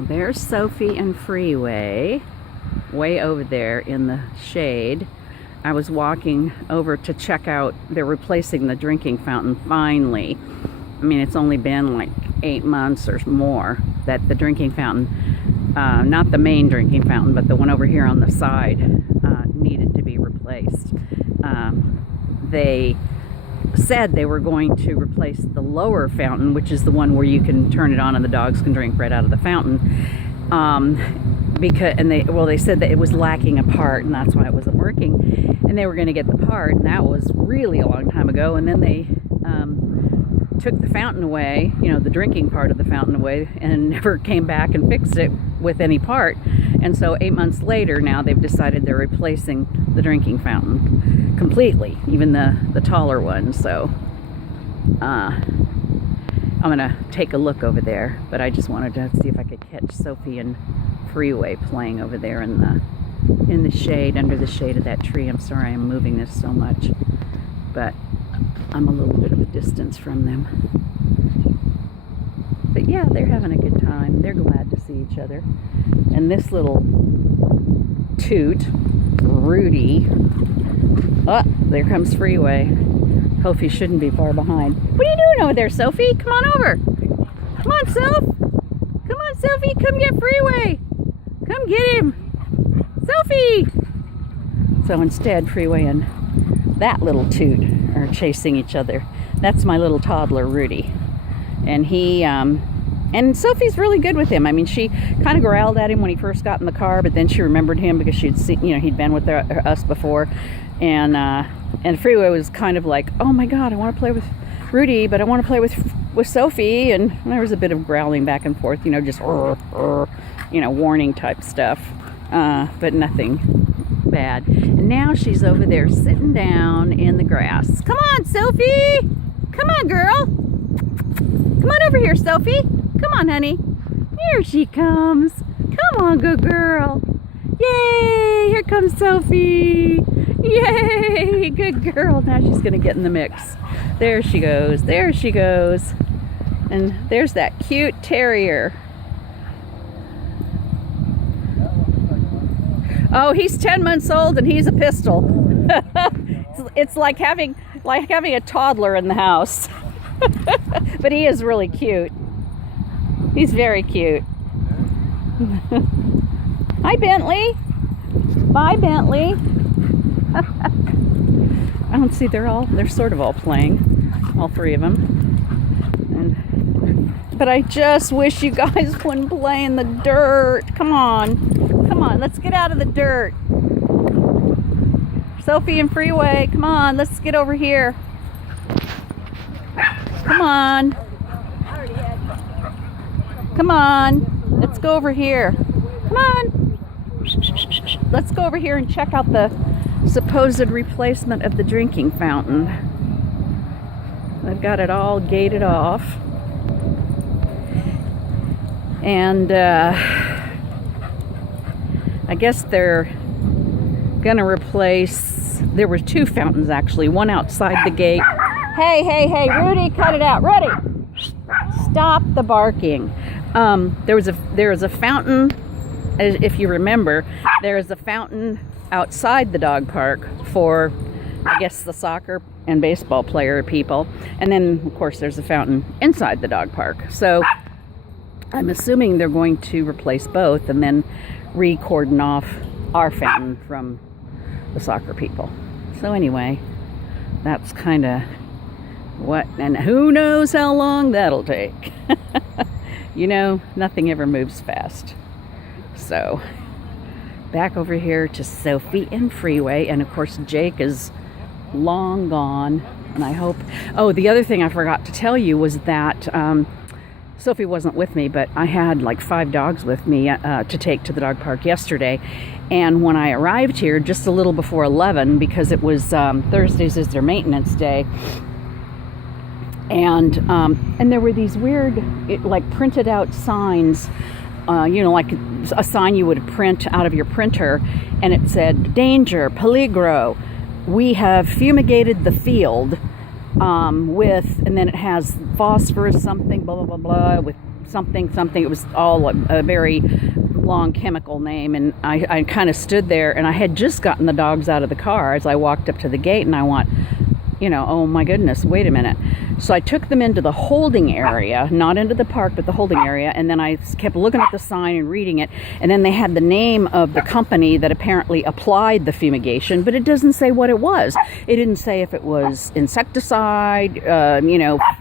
Well, there's Sophie and Freeway, way over there in the shade. I was walking over to check out, they're replacing the drinking fountain finally. I mean, it's only been like 8 months or more that the drinking fountain, not the main drinking fountain, but the one over here on the side, needed to be replaced. They said they were going to replace the lower fountain, which is the one where you can turn it on and the dogs can drink right out of the fountain. They said that it was lacking a part, and that's why it wasn't working. And they were going to get the part, and that was really a long time ago. And then they took the fountain away, the drinking part of the fountain away, and never came back and fixed it with any part. And so 8 months later, now they've decided they're replacing the drinking fountain completely, even the taller one. So I'm gonna take a look over there, but I just wanted to see if I could catch Sophie and Freeway playing over there in the shade, under the shade of that tree. I'm sorry I'm moving this so much, but I'm a little bit of a distance from them. But yeah, they're having a good time. They're glad to see each other. And this little toot, Rudy, oh, there comes Freeway. Hope he shouldn't be far behind. What are you doing over there, Sophie? Come on over. Come on, Soph. Come on, Sophie. Come get Freeway. Come get him. Sophie. So instead, Freeway and that little toot are chasing each other. That's my little toddler, Rudy. And and Sophie's really good with him. I mean, she kind of growled at him when he first got in the car, but then she remembered him because she'd seen, he'd been with us before. And Freeway was kind of like, oh my God, I want to play with Rudy, but I want to play with Sophie. And there was a bit of growling back and forth, just, warning type stuff, but nothing bad. And now she's over there sitting down in the grass. Come on, Sophie. Come on, girl. Come on over here, Sophie. Come on, honey. Here she comes. Come on, good girl. Yay, here comes Sophie. Yay, good girl. Now she's going to get in the mix. There she goes. There she goes. And there's that cute terrier. Oh, he's 10 months old and he's a pistol. It's like having a toddler in the house. But he is really cute. He's very cute. Hi, Bentley. Bye, Bentley. I don't see, they're sort of all playing, all three of them. But I just wish you guys wouldn't play in the dirt. Come on, let's get out of the dirt. Sophie and Freeway, come on, let's get over here. Come on. Come on, let's go over here. Come on. Let's go over here and check out the supposed replacement of the drinking fountain. They've got it all gated off. And I guess they're gonna replace, there were two fountains actually, one outside the gate. Hey, Rudy, cut it out. Rudy, stop the barking. There was a fountain, if you remember, there is a fountain outside the dog park for, I guess, the soccer and baseball player people. And then, of course, there's a fountain inside the dog park. So I'm assuming they're going to replace both and then re-cordon off our fountain from the soccer people. So anyway, that's kind of what, and who knows how long that'll take. Nothing ever moves fast. So back over here to Sophie and Freeway, and of course Jake is long gone. And I hope, the other thing I forgot to tell you was that Sophie wasn't with me, but I had like 5 dogs with me to take to the dog park yesterday. And when I arrived here just a little before 11, because it was Thursdays is their maintenance day, and there were these weird, printed out signs, like a sign you would print out of your printer, and it said, "Danger, peligro. We have fumigated the field with," and then it has phosphorus something, blah, blah, blah, blah, with something something. It was all a very long chemical name, and I kind of stood there, and I had just gotten the dogs out of the car as I walked up to the gate, and I went, oh my goodness, wait a minute. So I took them into the holding area, not into the park, but the holding area, and then I kept looking at the sign and reading it, and then they had the name of the company that apparently applied the fumigation, but it doesn't say what it was. It didn't say if it was insecticide,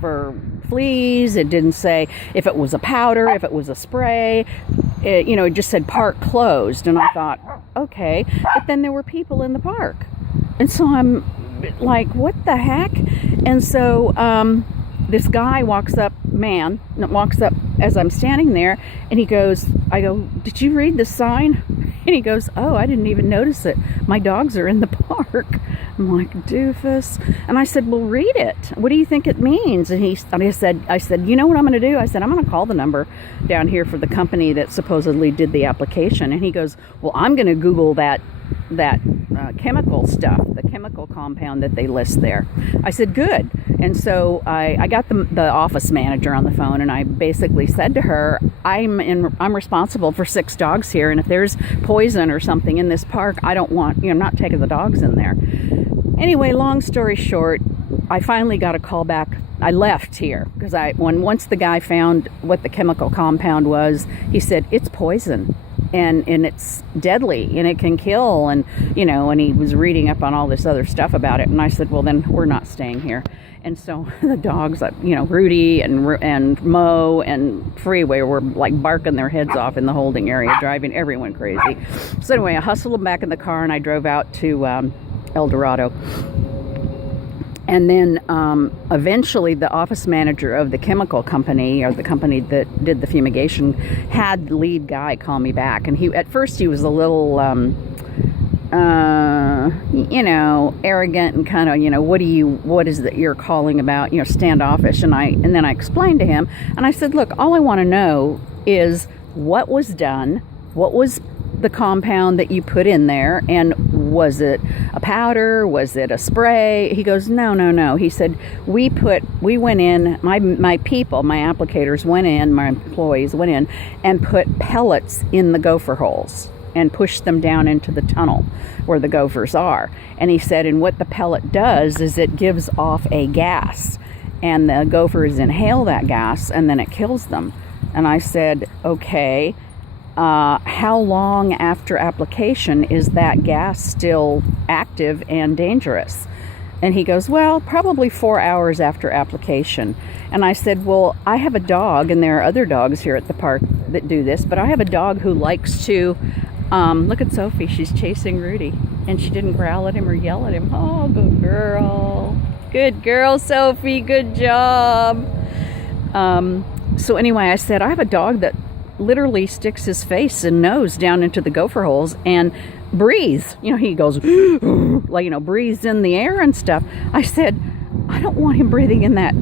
for fleas. It didn't say if it was a powder, if it was a spray. It just said park closed, and I thought, okay. But then there were people in the park, and so I'm like, what the heck? And so this guy walks up as I'm standing there, and I go, did you read the sign? And he goes, oh, I didn't even notice it. My dogs are in the park. I'm like, doofus. And I said, well, read it. What do you think it means? And I said, you know what I'm going to do? I said, I'm going to call the number down here for the company that supposedly did the application. And he goes, well, I'm going to Google that chemical stuff, the chemical compound that they list there. I said, good. And so I got the office manager on the phone, and I basically said to her, I'm responsible for 6 dogs here, and if there's poison or something in this park, I don't want, I'm not taking the dogs in there. Anyway, long story short, I finally got a call back. I left here because once the guy found what the chemical compound was, he said, it's poison. And it's deadly, and it can kill, and and he was reading up on all this other stuff about it, and I said, well, then we're not staying here. And so the dogs, Rudy and Mo and Freeway were like barking their heads off in the holding area, driving everyone crazy. So anyway, I hustled them back in the car, and I drove out to El Dorado. And then eventually the office manager of the chemical company, or the company that did the fumigation, had the lead guy call me back. And at first he was a little, arrogant and kind of, what is that you're calling about, standoffish. And then I explained to him, and I said, look, all I want to know is what was done, what was the compound that you put in there, and was it a powder, was it a spray? He goes, no. He said, we went in, my people, my applicators went in, my employees went in and put pellets in the gopher holes and pushed them down into the tunnel where the gophers are. And he said, and what the pellet does is it gives off a gas, and the gophers inhale that gas, and then it kills them. And I said, okay, how long after application is that gas still active and dangerous? And he goes, well, probably 4 hours after application. And I said, well, I have a dog, and there are other dogs here at the park that do this, but I have a dog who likes to, look at Sophie, she's chasing Rudy, and she didn't growl at him or yell at him. Oh, good girl. Good girl, Sophie, good job. So anyway, I said, I have a dog that literally sticks his face and nose down into the gopher holes and breathes. He goes, like, breathes in the air and stuff. I said, I don't want him breathing in that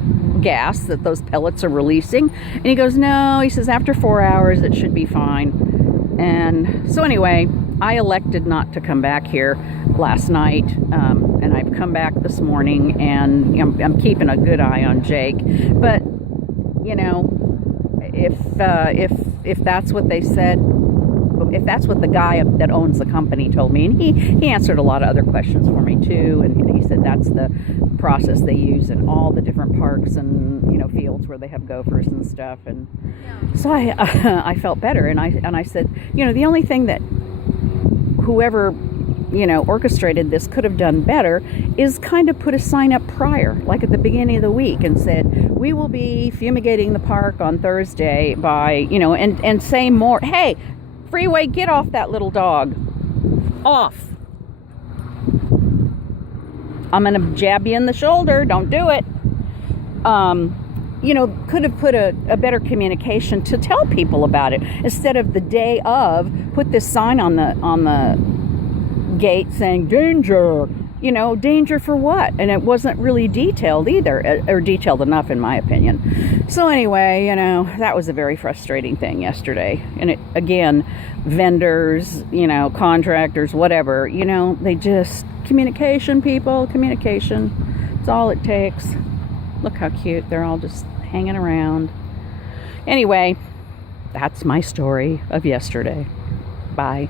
gas that those pellets are releasing. And he goes, no, he says, after 4 hours, it should be fine. And so anyway, I elected not to come back here last night. And I've come back this morning, and I'm keeping a good eye on Jake. But, if that's what they said, if that's what the guy that owns the company told me, and he answered a lot of other questions for me too, and he said that's the process they use in all the different parks and fields where they have gophers and stuff. And so I felt better, and I said, the only thing that whoever orchestrated this could have done better is kind of put a sign up prior, like at the beginning of the week, and said, we will be fumigating the park on Thursday by, and say more, hey, Freeway, get off that little dog. Off. I'm going to jab you in the shoulder. Don't do it. Could have put a better communication to tell people about it instead of the day of, put this sign on the gate saying danger. Danger for what? And it wasn't really detailed either, or detailed enough in my opinion. So anyway, that was a very frustrating thing yesterday. And it, again, vendors, contractors, whatever, they just, communication, people, communication. It's all it takes. Look how cute. They're all just hanging around. Anyway, that's my story of yesterday. Bye.